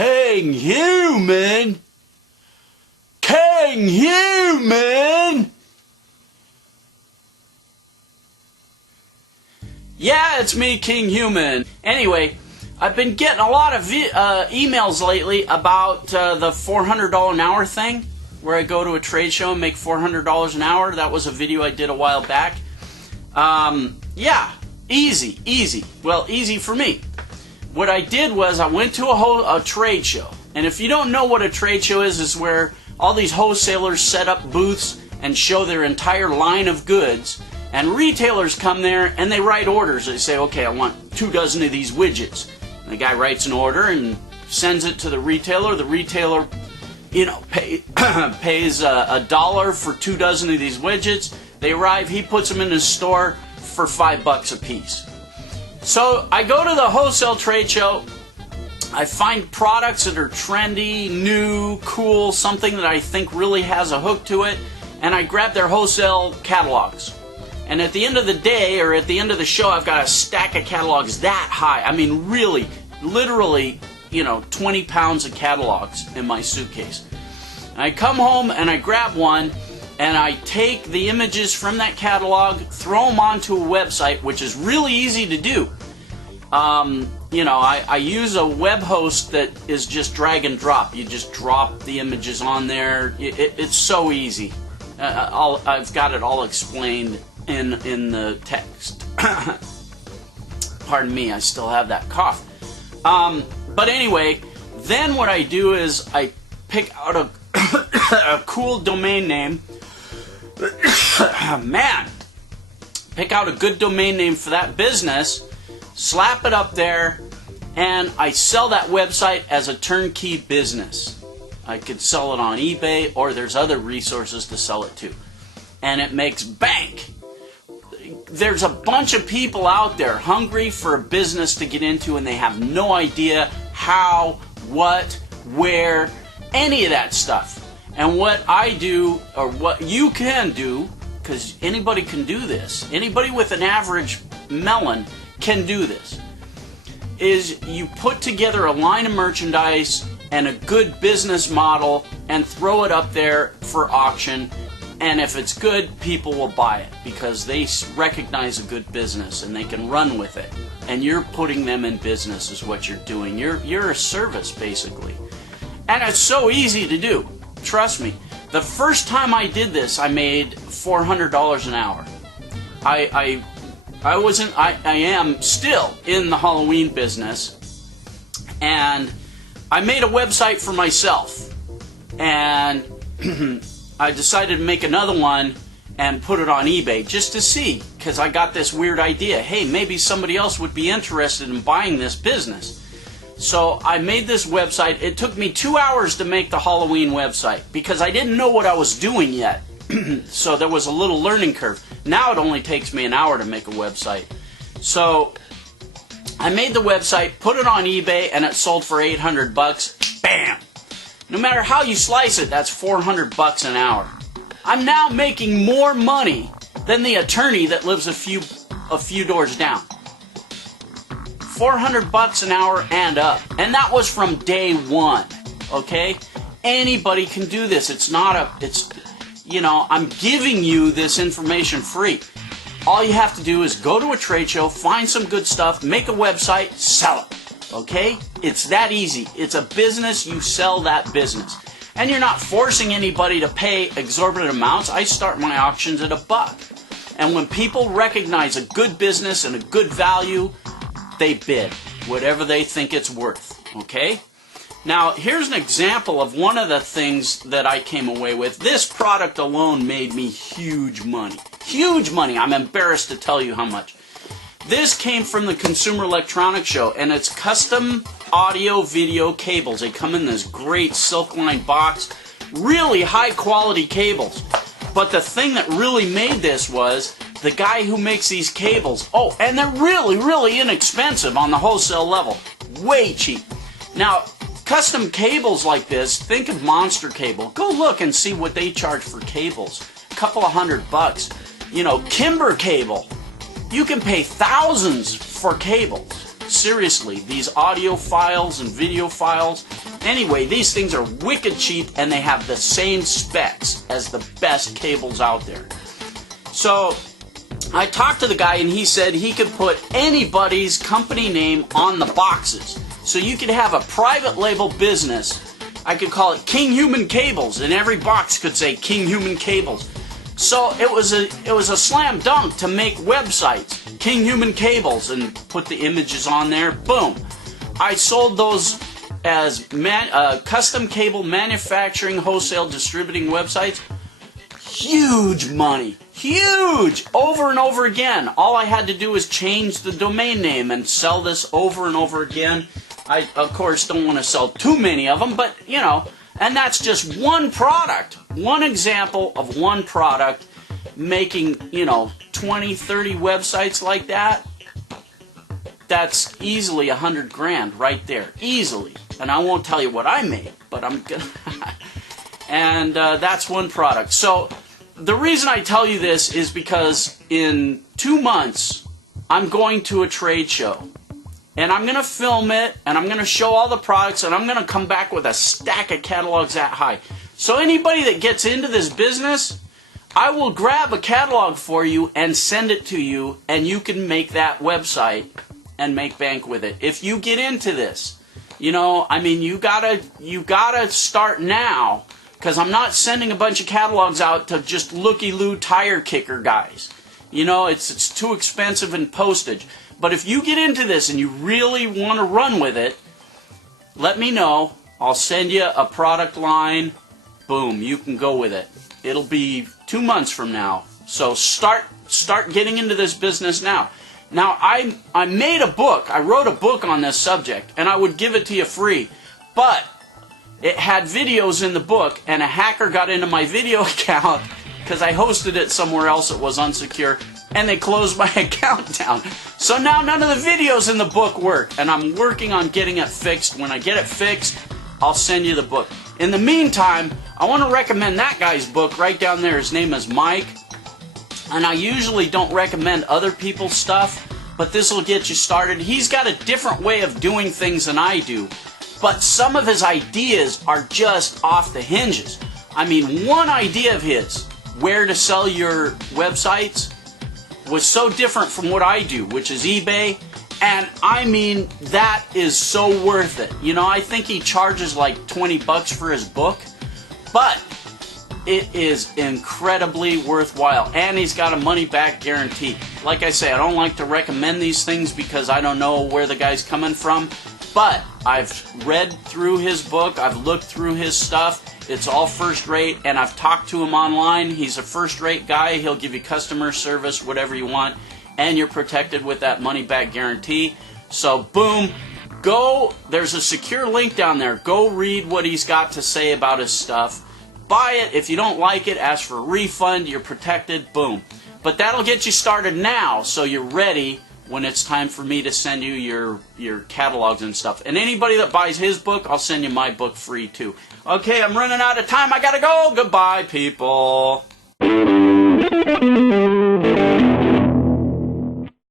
Kinghuman? Kinghuman? Yeah, it's me, Kinghuman. Anyway, I've been getting a lot of emails lately about the $400 an hour thing, where I go to a trade show and make $400 an hour. That was a video I did a while back. Yeah, easy. Well, easy for me. What I did was I went to a trade show. And if you don't know what a trade show is where all these wholesalers set up booths and show their entire line of goods. And retailers come there and they write orders. They say, okay, I want 2 dozen of these widgets. And the guy writes an order and sends it to the retailer. The retailer, pays $1 for 2 dozen of these widgets. They arrive, he puts them in his store for $5 a piece. So I go to the wholesale trade show. I find products that are trendy, new, cool, something that I think really has a hook to it, and I grab their wholesale catalogs. And at the end of the day, or at the end of the show, I've got a stack of catalogs that high. I mean, really, literally, 20 pounds of catalogs in my suitcase. And I come home and I grab one, and I take the images from that catalog, throw them onto a website, which is really easy to do. I use a web host that is just drag and drop. You just drop the images on there. It's so easy. I've got it all explained in the text. Pardon me, I still have that cough. But anyway, then what I do is I pick out a cool domain name. Pick out a good domain name for that business, slap it up there, and I sell that website as a turnkey business. I could sell it on eBay, or there's other resources to sell it to. And it makes bank. There's a bunch of people out there hungry for a business to get into, and they have no idea how, what, where, any of that stuff. And what I do, or what you can do, because anybody can do this, anybody with an average melon can do this, is you put together a line of merchandise and a good business model and throw it up there for auction. And if it's good, people will buy it because they recognize a good business and they can run with it. And you're putting them in business is what you're doing. You're a service, basically. And it's so easy to do. Trust me. The first time I did this, I made $400 an hour. I am still in the Halloween business, and I made a website for myself, and I decided to make another one and put it on eBay just to see, because I got this weird idea. Hey, maybe somebody else would be interested in buying this business. So I made this website. It took me 2 hours to make the Halloween website because I didn't know what I was doing yet. So there was a little learning curve. Now it only takes me an hour to make a website. So I made the website, put it on eBay, and it sold for $800. Bam! No matter how you slice it, that's $400 an hour. I'm now making more money than the attorney that lives a few doors down. $400 an hour and up. And that was from day one. Okay? Anybody can do this. I'm giving you this information free. All you have to do is go to a trade show, find some good stuff, make a website, sell it. Okay? It's that easy. It's a business. You sell that business. And you're not forcing anybody to pay exorbitant amounts. I start my auctions at $1. And when people recognize a good business and a good value, they bid whatever they think it's worth. Okay? Now, here's an example of one of the things that I came away with. This product alone made me huge money. Huge money. I'm embarrassed to tell you how much. This came from the Consumer Electronics Show, and it's custom audio video cables. They come in this great silk-lined box. Really high-quality cables. But the thing that really made this was the guy who makes these cables. Oh, and they're really, really inexpensive on the wholesale level. Way cheap. Now, custom cables like this, think of Monster Cable. Go look and see what they charge for cables. A couple of $100. Kimber Cable. You can pay thousands for cables. Seriously, these audio files and video files, Anyway, these things are wicked cheap, and they have the same specs as the best cables out there. So I talked to the guy, and he said he could put anybody's company name on the boxes. So you could have a private label business. I could call it Kinghuman Cables, and every box could say Kinghuman Cables. So it was a slam dunk to make websites, Kinghuman Cables, and put the images on there. Boom. I sold those as custom cable manufacturing, wholesale, distributing websites. Huge money. Huge! Over and over again. All I had to do was change the domain name and sell this over and over again. I, of course, don't want to sell too many of them, but, you know, and that's just one product. One example of one product making, you know, 20, 30 websites like that. That's easily $100,000 right there. Easily. And I won't tell you what I made, but I'm gonna... And that's one product. So the reason I tell you this is because in 2 months, I'm going to a trade show. And I'm going to film it, and I'm going to show all the products, and I'm going to come back with a stack of catalogs that high. So anybody that gets into this business, I will grab a catalog for you and send it to you, and you can make that website and make bank with it. If you get into this, you know, I mean, you gotta start now, because I'm not sending a bunch of catalogs out to just looky-loo tire kicker guys. You know, it's too expensive in postage. But if you get into this and you really want to run with it, let me know. I'll send you a product line. Boom, you can go with it. It'll be 2 months from now. So start getting into this business now. Now, I made a book. I wrote a book on this subject, and I would give it to you free. But it had videos in the book, and a hacker got into my video account because I hosted it somewhere else that was unsecure, and they closed my account down. So now none of the videos in the book work, and I'm working on getting it fixed. When I get it fixed, I'll send you the book. In the meantime, I want to recommend that guy's book right down there. His name is Mike, and I usually don't recommend other people's stuff, but this will get you started. He's got a different way of doing things than I do, but some of his ideas are just off the hinges. I mean, one idea of his, where to sell your websites, was so different from what I do, which is eBay, and I mean, that is so worth it. You know, I think he charges like $20 for his book, but it is incredibly worthwhile, and he's got a money-back guarantee. Like I say, I don't like to recommend these things because I don't know where the guy's coming from, but I've read through his book, I've looked through his stuff, it's all first rate, and I've talked to him online. He's a first rate guy. He'll give you customer service, whatever you want, and you're protected with that money back guarantee. So boom, go, there's a secure link down there. Go read what he's got to say about his stuff. Buy it. If you don't like it, ask for a refund. You're protected. Boom. But that'll get you started now, so you're ready when it's time for me to send you your catalogs and stuff. And anybody that buys his book, I'll send you my book free too. Okay, I'm running out of time. I gotta go. Goodbye, people.